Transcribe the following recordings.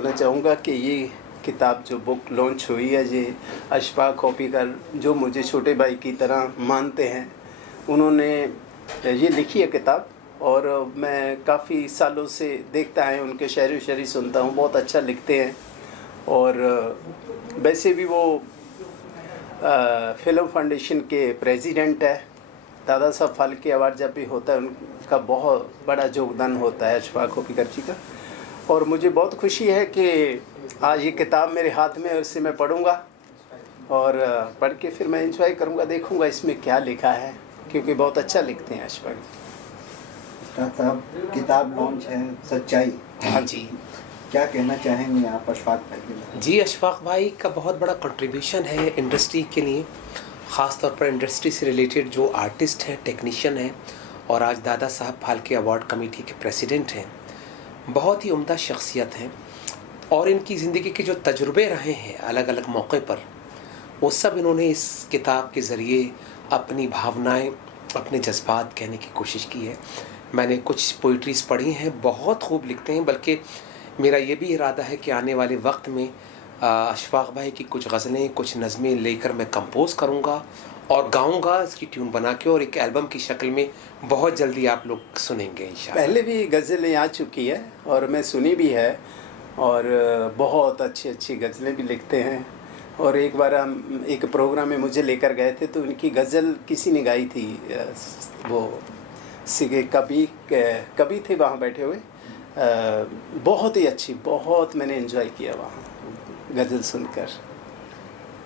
बोलना चाहूँगा कि ये किताब जो बुक लॉन्च हुई है, ये अशफाक खोपीकर जो मुझे छोटे भाई की तरह मानते हैं, उन्होंने ये लिखी है किताब। और मैं काफ़ी सालों से देखता है, उनके शायरी शायरी सुनता हूँ, बहुत अच्छा लिखते हैं। और वैसे भी वो फिल्म फाउंडेशन के प्रेसिडेंट है। दादा साहब फाल्के अवार्ड जब भी होता है, उनका बहुत बड़ा योगदान होता है अशफाक खोपीकर जी का। और मुझे बहुत खुशी है कि आज ये किताब मेरे हाथ में है, उससे मैं पढ़ूँगा और पढ़ के फिर मैं एंजॉय करूँगा, देखूँगा इसमें क्या लिखा है, क्योंकि बहुत अच्छा लिखते हैं अशफाक जी। साहब, किताब लॉन्च है सच्चाई। हाँ जी, क्या कहना चाहेंगे आप अशफाक भाई के लिए? जी अशफाक भाई का बहुत बड़ा कंट्रीब्यूशन है इंडस्ट्री के लिए, ख़ास तौर पर इंडस्ट्री से रिलेटेड जो आर्टिस्ट हैं, टेक्नीशियन हैं, और आज दादा साहब फाल्के अवार्ड कमेटी के प्रेसिडेंट हैं। बहुत ही उम्दा शख्सियत हैं और इनकी ज़िंदगी के जो तजुर्बे रहे हैं अलग अलग मौक़े पर, वो सब इन्होंने इस किताब के ज़रिए अपनी भावनाएं, अपने जज्बात कहने की कोशिश की है। मैंने कुछ पोइट्रीज़ पढ़ी हैं, बहुत खूब लिखते हैं। बल्कि मेरा ये भी इरादा है कि आने वाले वक्त में अशफाक भाई की कुछ गज़लें, कुछ नज़में लेकर मैं कंपोज़ करूँगा और गाऊँगा इसकी ट्यून बना के, और एक एल्बम की शक्ल में बहुत जल्दी आप लोग सुनेंगे इंशाअल्लाह। पहले भी गज़लें आ चुकी है और मैं सुनी भी है, और बहुत अच्छी अच्छी गज़लें भी लिखते हैं। और एक बार हम एक प्रोग्राम में मुझे लेकर गए थे, तो उनकी गज़ल किसी ने गाई थी, वो सिगे कभी थे वहाँ बैठे हुए। बहुत ही अच्छी, बहुत मैंने एंजॉय किया वहाँ गज़ल सुनकर।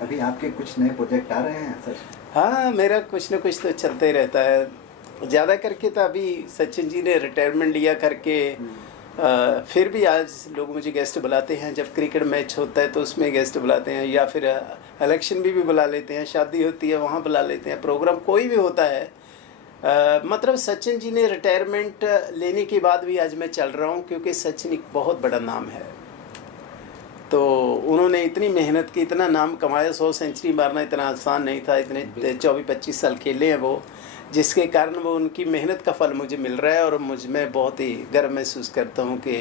अभी आपके कुछ नए प्रोजेक्ट आ रहे हैं सर? हाँ, मेरा कुछ ना कुछ तो चलता ही रहता है। ज़्यादा करके तो अभी सचिन जी ने रिटायरमेंट लिया करके, फिर भी आज लोग मुझे गेस्ट बुलाते हैं। जब क्रिकेट मैच होता है तो उसमें गेस्ट बुलाते हैं, या फिर इलेक्शन भी बुला लेते हैं, शादी होती है वहाँ बुला लेते हैं, प्रोग्राम कोई भी होता है। मतलब सचिन जी ने रिटायरमेंट लेने के बाद भी आज मैं चल रहा हूँ, क्योंकि सचिन एक बहुत बड़ा नाम है। तो उन्होंने इतनी मेहनत की, इतना नाम कमाया, 100 सेंचुरी मारना इतना आसान नहीं था। इतने 24-25 साल खेले हैं वो, जिसके कारण वो उनकी मेहनत का फल मुझे मिल रहा है। और मुझ में बहुत ही गर्व महसूस करता हूँ कि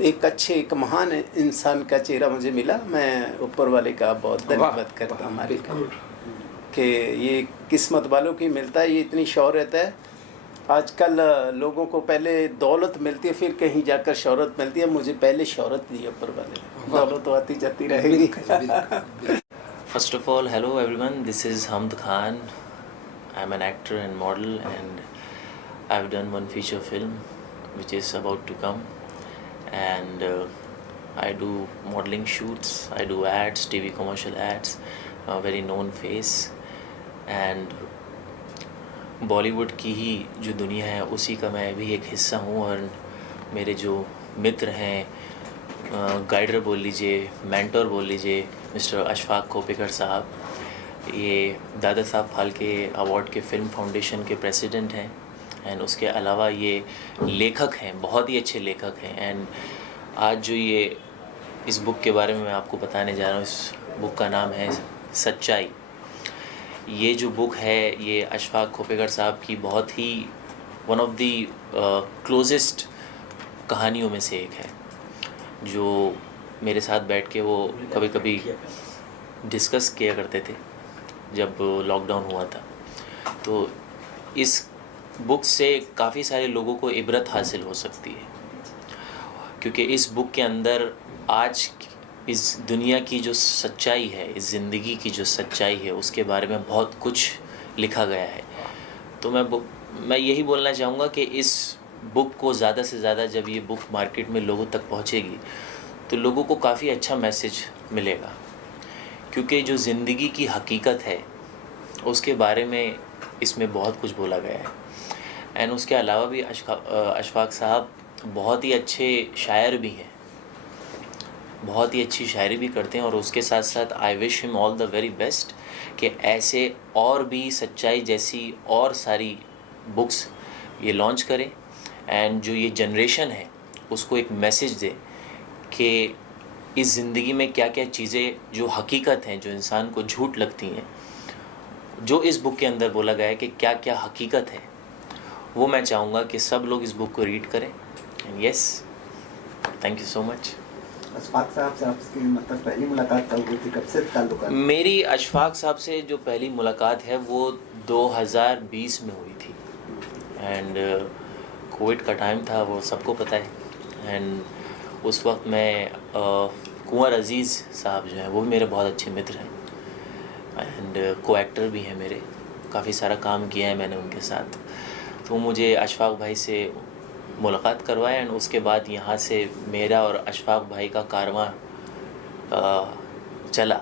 एक महान इंसान का चेहरा मुझे मिला। मैं ऊपर वाले का बहुत धन्यवाद करता हूँ हमारे कि ये किस्मत वालों की मिलता है। ये इतनी शौहरत है आजकल, लोगों को पहले दौलत मिलती है, फिर कहीं जाकर शौहरत मिलती है। मुझे पहले शौहरत दी ऊपर वाले, दौलत तो आती जाती रहेगी। First of all, hello everyone, this is Hamd Khan. I'm an actor and model, and I've done one feature film which is about to come, and I do modeling shoots, I do ads, TV commercial ads, a very known face, and Bollywood की ही जो दुनिया है उसी का मैं भी एक हिस्सा हूँ। और मेरे जो मित्र हैं, गाइडर बोल लीजिए, मेंटोर बोल लीजिए, मिस्टर अशफाक खोपीकर साहब, ये दादा साहब फाल्के अवार्ड के फिल्म फाउंडेशन के प्रेसिडेंट हैं। एंड उसके अलावा ये लेखक हैं, बहुत ही अच्छे लेखक हैं। एंड आज जो ये इस बुक के बारे में मैं आपको बताने जा रहा हूँ, इस बुक का नाम है सच्चाई। ये जो बुक है, ये अशफाक खोपीकर साहब की बहुत ही वन ऑफ दी क्लोजेस्ट कहानियों में से एक है, जो मेरे साथ बैठ के वो कभी कभी डिस्कस किया करते थे जब लॉकडाउन हुआ था। तो इस बुक से काफ़ी सारे लोगों को इबरत हासिल हो सकती है, क्योंकि इस बुक के अंदर आज इस दुनिया की जो सच्चाई है, इस ज़िंदगी की जो सच्चाई है, उसके बारे में बहुत कुछ लिखा गया है। तो मैं यही बोलना चाहूँगा कि इस बुक को ज़्यादा से ज़्यादा जब ये बुक मार्केट में लोगों तक पहुँचेगी तो लोगों को काफ़ी अच्छा मैसेज मिलेगा, क्योंकि जो ज़िंदगी की हकीकत है उसके बारे में इसमें बहुत कुछ बोला गया है। एंड उसके अलावा भी अशफाक साहब बहुत ही अच्छे शायर भी हैं, बहुत ही अच्छी शायरी भी करते हैं। और उसके साथ साथ I wish him all the very best कि ऐसे और भी सच्चाई जैसी और सारी बुक्स ये लॉन्च करें, एंड जो ये जनरेशन है उसको एक मैसेज दे कि इस ज़िंदगी में क्या क्या चीज़ें जो हकीकत हैं, जो इंसान को झूठ लगती हैं, जो इस बुक के अंदर बोला गया है कि क्या क्या हकीकत है, वो मैं चाहूँगा कि सब लोग इस बुक को रीड करें। And yes, thank you so much. Ashfaq साहब से आपकी मतलब पहली मुलाकात कब हुई थी, कब से ताल्लुक है? मेरी अशफाक साहब से जो पहली मुलाकात है वो 2020 में हुई थी एंड कोविड का टाइम था, वो सबको पता है। एंड उस वक्त मैं कुंवर अज़ीज़ साहब जो हैं वो भी मेरे बहुत अच्छे मित्र हैं एंड को एक्टर भी हैं मेरे, काफ़ी सारा काम किया है मैंने उनके साथ। तो मुझे अशफाक भाई से मुलाकात करवाया एंड उसके बाद यहाँ से मेरा और अशफाक भाई का कारवां चला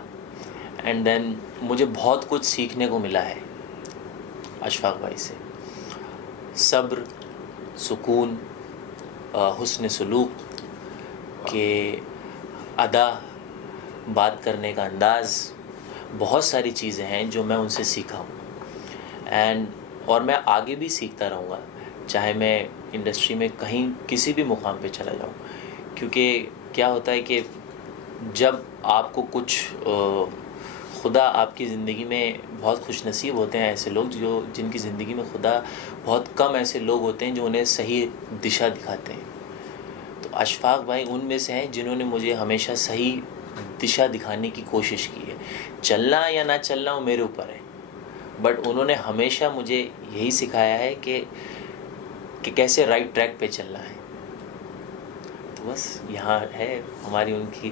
एंड देन मुझे बहुत कुछ सीखने को मिला है अशफाक भाई से। सब्र, सुकून, हुस्न सलूक के अदा, बात करने का अंदाज़, बहुत सारी चीज़ें हैं जो मैं उनसे सीखा हूँ और मैं आगे भी सीखता रहूँगा, चाहे मैं इंडस्ट्री में कहीं किसी भी मुकाम पे चला जाऊँ। क्योंकि क्या होता है कि जब आपको कुछ खुदा आपकी ज़िंदगी में बहुत खुशनसीब होते हैं ऐसे लोग जिनकी ज़िंदगी में खुदा बहुत कम ऐसे लोग होते हैं जो उन्हें सही दिशा दिखाते हैं। तो अशफाक भाई उनमें से हैं जिन्होंने मुझे हमेशा सही दिशा दिखाने की कोशिश की है। चलना या ना चलना वो मेरे ऊपर है, बट उन्होंने हमेशा मुझे यही सिखाया है कि कैसे राइट ट्रैक पे चलना है। तो बस यहाँ है हमारी उनकी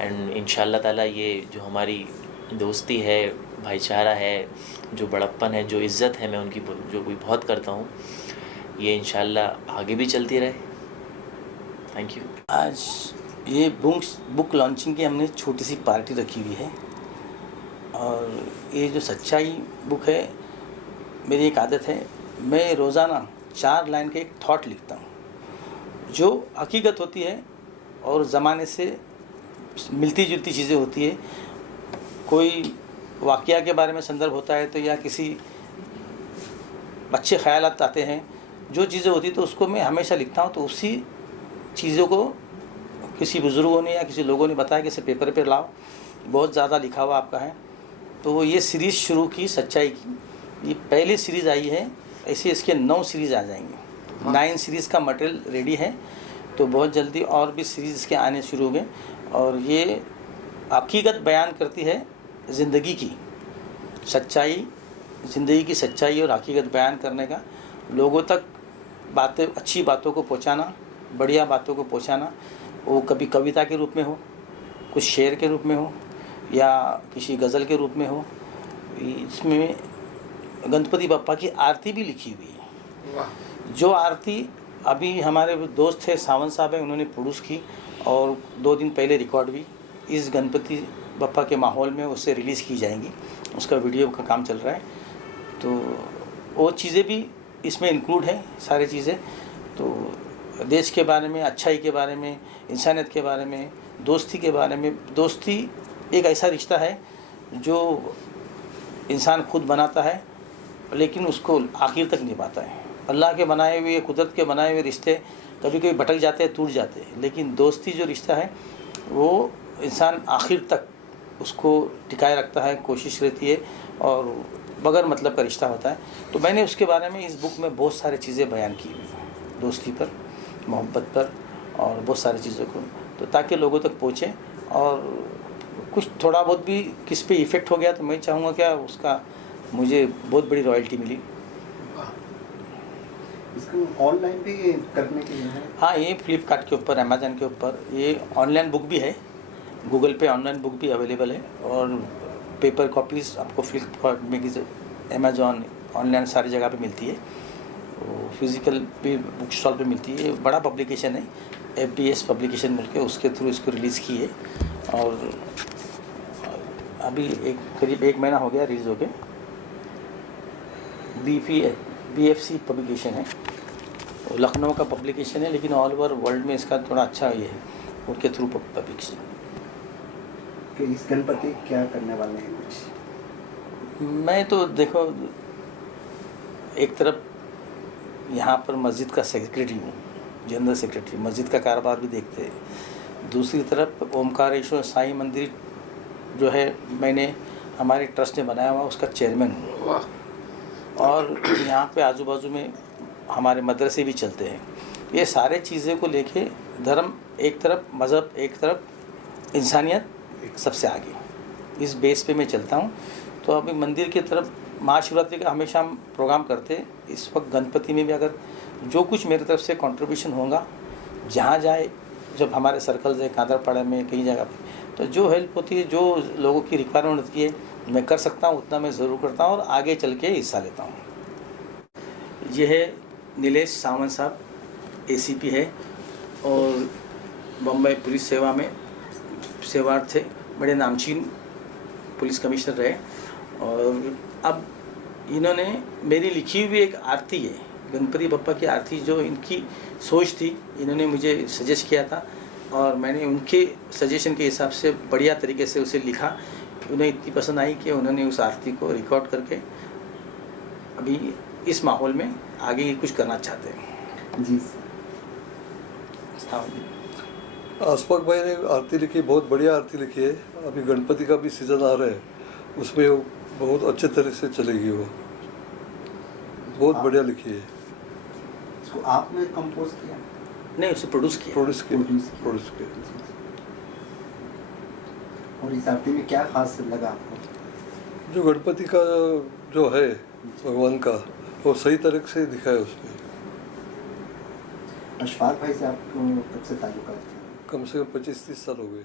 एंड इंशाल्लाह ताला ये जो हमारी दोस्ती है, भाईचारा है, जो बड़प्पन है, जो इज़्ज़त है मैं उनकी जो भी बहुत करता हूँ, ये इंशाल्लाह आगे भी चलती रहे। Thank you. आज ये बुक लॉन्चिंग की हमने छोटी सी पार्टी रखी हुई है और ये जो सच्चाई बुक है, मेरी एक आदत है, मैं रोज़ाना 4 लाइन के एक थॉट लिखता हूँ जो हकीकत होती है और ज़माने से मिलती जुलती चीज़ें होती है। कोई वाक़या के बारे में संदर्भ होता है तो या किसी अच्छे ख़यालात आते हैं, जो चीज़ें होती तो उसको मैं हमेशा लिखता हूँ। तो उसी चीज़ों को किसी बुज़ुर्गों ने या किसी लोगों ने बताया कि इसे पेपर पे लाओ, बहुत ज़्यादा लिखा हुआ आपका है। तो ये सीरीज़ शुरू की सच्चाई की, ये पहली सीरीज़ आई है, ऐसे इसके 9 सीरीज़ आ जाएंगे। 9 सीरीज़ का मटेरियल रेडी है, तो बहुत जल्दी और भी सीरीज़ इसके आने शुरू हो गए। और ये हकीकत बयान करती है ज़िंदगी की सच्चाई, ज़िंदगी की सच्चाई और हकीकत बयान करने का, लोगों तक बातें, अच्छी बातों को पहुंचाना, बढ़िया बातों को पहुंचाना। वो कभी कविता के रूप में हो, कुछ शेर के रूप में हो या किसी गज़ल के रूप में हो। इसमें गणपति बप्पा की आरती भी लिखी हुई है, जो आरती अभी हमारे दोस्त थे सावन साहब हैं, उन्होंने प्रोड्यूस की और 2 दिन पहले रिकॉर्ड भी इस गणपति बप्पा के माहौल में उससे रिलीज़ की जाएंगी। उसका वीडियो का काम चल रहा है, तो वो चीज़ें भी इसमें इंक्लूड है, सारी चीज़ें। तो देश के बारे में, अच्छाई के बारे में, इंसानियत के बारे में, दोस्ती के बारे में। दोस्ती एक ऐसा रिश्ता है जो इंसान खुद बनाता है लेकिन उसको आखिर तक निभाता है। अल्लाह के बनाए हुए, कुदरत के बनाए हुए रिश्ते कभी कभी भटक जाते हैं, टूट जाते हैं, लेकिन दोस्ती जो रिश्ता है वो इंसान आखिर तक उसको टिकाए रखता है, कोशिश रहती है और बगैर मतलब का रिश्ता होता है। तो मैंने उसके बारे में इस बुक में बहुत सारी चीज़ें बयान की हुई हैं, दोस्ती पर, मोहब्बत पर और बहुत सारी चीज़ों को, तो ताकि लोगों तक पहुँचे। और कुछ थोड़ा बहुत भी किस पे इफ़ेक्ट हो गया तो मैं चाहूँगा क्या उसका मुझे बहुत बड़ी रॉयल्टी मिली। इसको ऑनलाइन भी करने के लिए है? हाँ, ये फ्लिपकार्ट के ऊपर, अमेज़न के ऊपर, ये ऑनलाइन बुक भी है, गूगल पे ऑनलाइन बुक भी अवेलेबल है और पेपर कॉपीज़ आपको फ्लिपकार्ट में, अमेज़ॉन, ऑनलाइन सारी जगह पे मिलती है। तो फिज़िकल भी बुक स्टॉल पे मिलती है। बड़ा पब्लिकेशन है, FBS पब्लिकेशन मिल के उसके थ्रू इसको रिलीज़ की है और अभी करीब 1 महीना हो गया रिलीज़ हो के। BFC पब्लिकेशन है, तो लखनऊ का पब्लिकेशन है, लेकिन ऑल ओवर वर्ल्ड में इसका थोड़ा अच्छा ये है, उनके थ्रू पब्लिकेशन। कि इस गणपति क्या करने वाले हैं कुछ? मैं तो देखो, एक तरफ यहाँ पर मस्जिद का सेक्रेटरी हूँ, जनरल सेक्रेटरी, मस्जिद का कारोबार भी देखते हैं। दूसरी तरफ ओमकारेश्वर साईं मंदिर जो है, मैंने हमारे ट्रस्ट ने बनाया हुआ, उसका चेयरमैन हूँ। और यहाँ पे आजू बाजू में हमारे मदरसे भी चलते हैं। ये सारे चीज़ें को लेके, धर्म एक तरफ, मज़हब एक तरफ, इंसानियत सबसे आगे, इस बेस पे मैं चलता हूँ। तो अभी मंदिर की तरफ महाशिवरात्रि का हमेशा हम प्रोग्राम करते हैं। इस वक्त गणपति में भी अगर जो कुछ मेरी तरफ से कंट्रीब्यूशन होगा, जहाँ जाए, जब हमारे सर्कल्स है कादरपाड़ा में कई जगह पे, तो जो हेल्प होती है, जो लोगों की रिक्वायरमेंट होती है, मैं कर सकता हूँ उतना मैं ज़रूर करता हूँ और आगे चल के हिस्सा लेता हूँ। ये है नीलेश सावंत साहब, ACP है और बम्बई पुलिस सेवा में सेवारत थे, बड़े नामचीन पुलिस कमिश्नर रहे। और अब इन्होंने मेरी लिखी हुई एक आरती है, गणपति बप्पा की आरती, जो इनकी सोच थी, इन्होंने मुझे सजेस्ट किया था और मैंने उनके सजेशन के हिसाब से बढ़िया तरीके से उसे लिखा। उन्हें इतनी पसंद आई कि उन्होंने उस आरती को रिकॉर्ड करके अभी इस माहौल में आगे कुछ करना चाहते हैं। जी आसपाक भाई ने आरती लिखी, बहुत बढ़िया आरती लिखी है। अभी गणपति का भी सीज़न आ रहा है, उसमें वो बहुत अच्छे तरह से चलेगी, वो बहुत बढ़िया लिखी है। इसको आपने कंपोज किया? नहीं, उसे प्रोड्यूस किया। प्रोड्यूस किया। और इस आरती में क्या खास लगा आपको? जो गणपति का जो है भगवान का, वो सही तरह से दिखाया उसमें। अशफाक भाई से आपको कब से ताल्लुकात थे? कम से कम 25-30 साल हो गए।